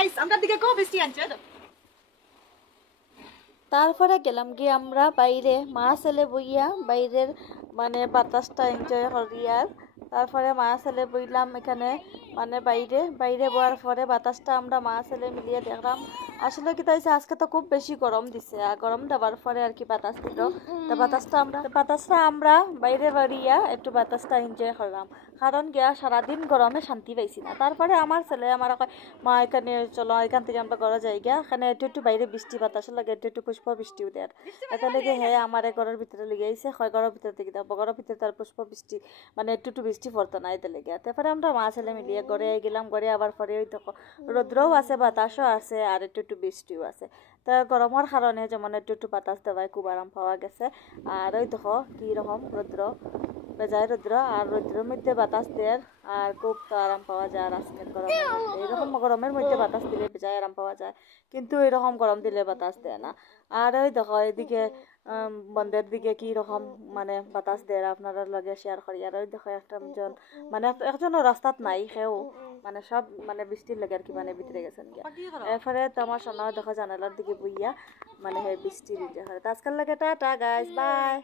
Guys আমরা দিকে কো বৃষ্টি আনছে তো তারপরে গেলাম গিয়ে আমরা বাইরে মা ছেলে বইয়া বাইরের মানে বাতাসটা এনজয় করি। আর তারপরে মা ছেলে বইলাম এখানে মানে বাইরে বাইরে বওয়ার পরে বাতাসটা আমরা মা ছেলে মিলিয়ে দেখলাম। আসলে কি তাইছে আজকে তো খুব বেশি গরম দিছে, আর গরম দেওয়ার পরে আর কি বাতাস দিল। তো বাতাসটা আমরা বাইরে বাড়িয়া একটু বাতাসটা এনজয় করলাম। কারণ গিয়া সারাদিন গরমে শান্তি পাইছি না। তারপরে আমার ছেলে আমার কয় মা এখানে চলো, এখান থেকে আমরা ঘরে যাই গিয়া, এখানে একটু একটু বাইরে বৃষ্টি বাতাস লাগে, একটু একটু পুষ্প বৃষ্টিও দেয়। এটা লেগে হ্যাঁ আমার ঘরের ভিতরে লেগে আইসে, হয় ঘরের ভিতরে থেকে যাবো, ঘরের ভিতরে তার পুষ্প বৃষ্টি মানে একটু একটু বৃষ্টি পড়তো না এতে লেগে। তারপরে আমরা মা ছেলে মিলিয়ে ঘরে গেলাম। ঘরে আবার পরে ওই দেখো রৌদ্রও আছে বাতাসও আছে আর একটু একটু বৃষ্টিও আছে। তা গরমের কারণে যেমন একটু একটু বাতাস দেওয়ায় খুব আরাম পাওয়া গেছে। আর ওই দেখো কি রকম রৌদ্র বেজায় রৌদ্র, আর রৌদ্রের মধ্যে বাতাস দেয় আর খুব তো আরাম পাওয়া যায়। আর আজকের গরমের মধ্যে এরকম গরমের মধ্যে বাতাস দিলে বেজায় আরাম পাওয়া যায়, কিন্তু এরকম গরম দিলে বাতাস দেয় না। আর ওই দেখো এদিকে বন্ধের দিকে কি রকম মানে বাতাস দেয় আপনারা লগে শেয়ার করি। আর ওই দেখো একজন মানে একজনও রাস্তাত নাই, সেও মানে সব মানে বৃষ্টির লেগে আর কি মানে ভিতরে গেছেন গিয়া। এরপরে তো আমার সোনা দেখো জানালার দিকে বইয়া মানে বৃষ্টির আজকাল লাগে। Ta-ta guys, by.